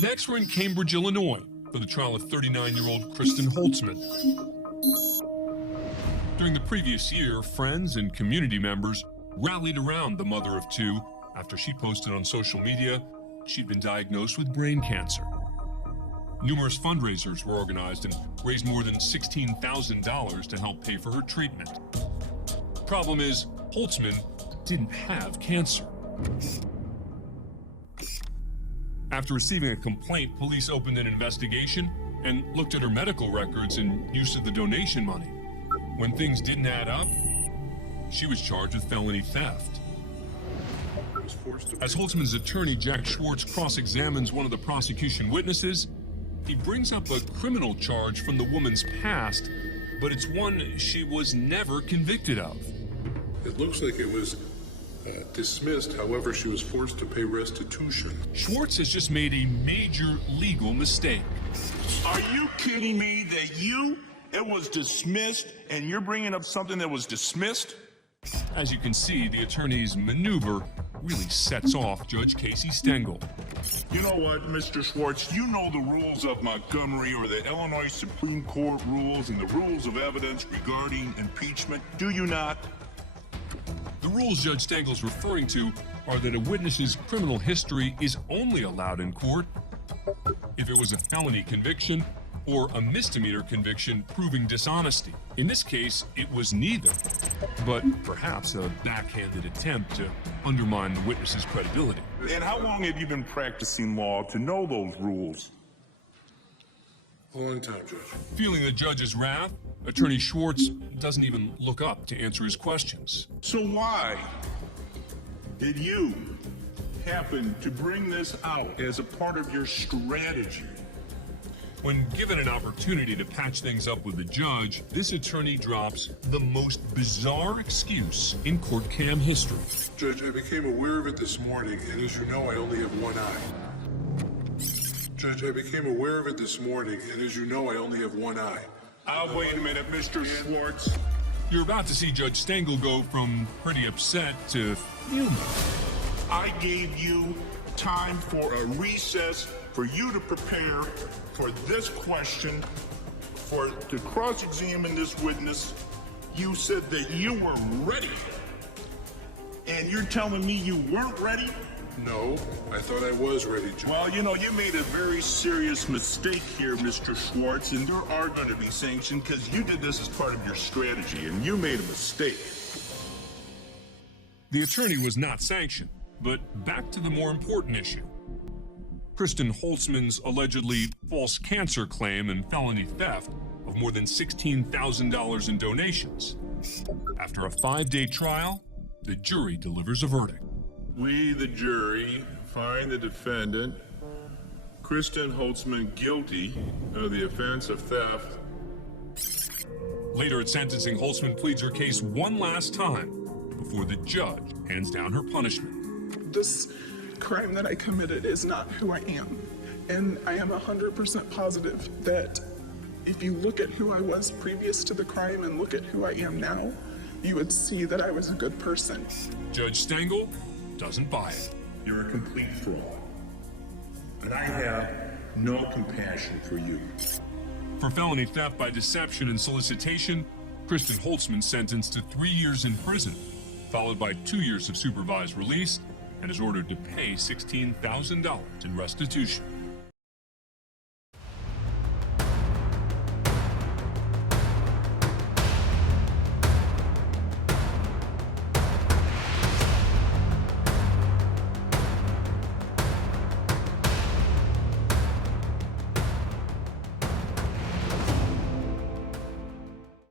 Next, we're in Cambridge, Illinois, for the trial of 39-year-old Kristen Holtzman. During the previous year, friends and community members rallied around the mother of two after she posted on social media she'd been diagnosed with brain cancer. Numerous fundraisers were organized and raised more than $16,000 to help pay for her treatment. Problem is, Holtzman didn't have cancer. After receiving a complaint, police opened an investigation and looked at her medical records and use of the donation money. When things didn't add up, she was charged with felony theft. As Holtzman's attorney, Jack Schwartz, cross-examines one of the prosecution witnesses, he brings up a criminal charge from the woman's past, but it's one she was never convicted of. It looks like it was dismissed, however, she was forced to pay restitution. Schwartz has just made a major legal mistake. Are you kidding me that it was dismissed and you're bringing up something that was dismissed? As you can see, the attorney's maneuver really sets off Judge Casey Stengel. You know what, Mr. Schwartz, you know the rules of Montgomery or the Illinois Supreme Court rules and the rules of evidence regarding impeachment, do you not? The rules Judge Stengel's referring to are that a witness's criminal history is only allowed in court if it was a felony conviction or a misdemeanor conviction proving dishonesty. In this case, it was neither, but perhaps a backhanded attempt to undermine the witness's credibility. And how long have you been practicing law to know those rules? A long time, Judge. Feeling the judge's wrath, Attorney Schwartz doesn't even look up to answer his questions. So why did you happen to bring this out as a part of your strategy? When given an opportunity to patch things up with the judge, this attorney drops the most bizarre excuse in court cam history. Judge, I became aware of it this morning, and as you know, I only have one eye. Judge, I became aware of it this morning, and as you know, I only have one eye. Wait a minute, Mr. Schwartz. You're about to see Judge Stengel go from pretty upset to fuming. I gave you time for a recess for you to prepare for this question, to cross-examine this witness. You said that you were ready. And you're telling me you weren't ready? No, I thought I was ready, Judge. Well, you know, you made a very serious mistake here, Mr. Schwartz, and there are going to be sanctions because you did this as part of your strategy, and you made a mistake. The attorney was not sanctioned, but back to the more important issue. Kristen Holtzman's allegedly false cancer claim and felony theft of more than $16,000 in donations. After a 5-day trial, the jury delivers a verdict. We, the jury, find the defendant, Kristen Holtzman, guilty of the offense of theft. Later at sentencing, Holtzman pleads her case one last time before the judge hands down her punishment. This crime that I committed is not who I am. And I am 100% positive that if you look at who I was previous to the crime and look at who I am now, you would see that I was a good person. Judge Stengel doesn't buy it. You're a complete fraud. And I have no compassion for you. For felony theft by deception and solicitation, Kristen Holtzman sentenced to 3 years in prison, followed by 2 years of supervised release, and is ordered to pay $16,000 in restitution.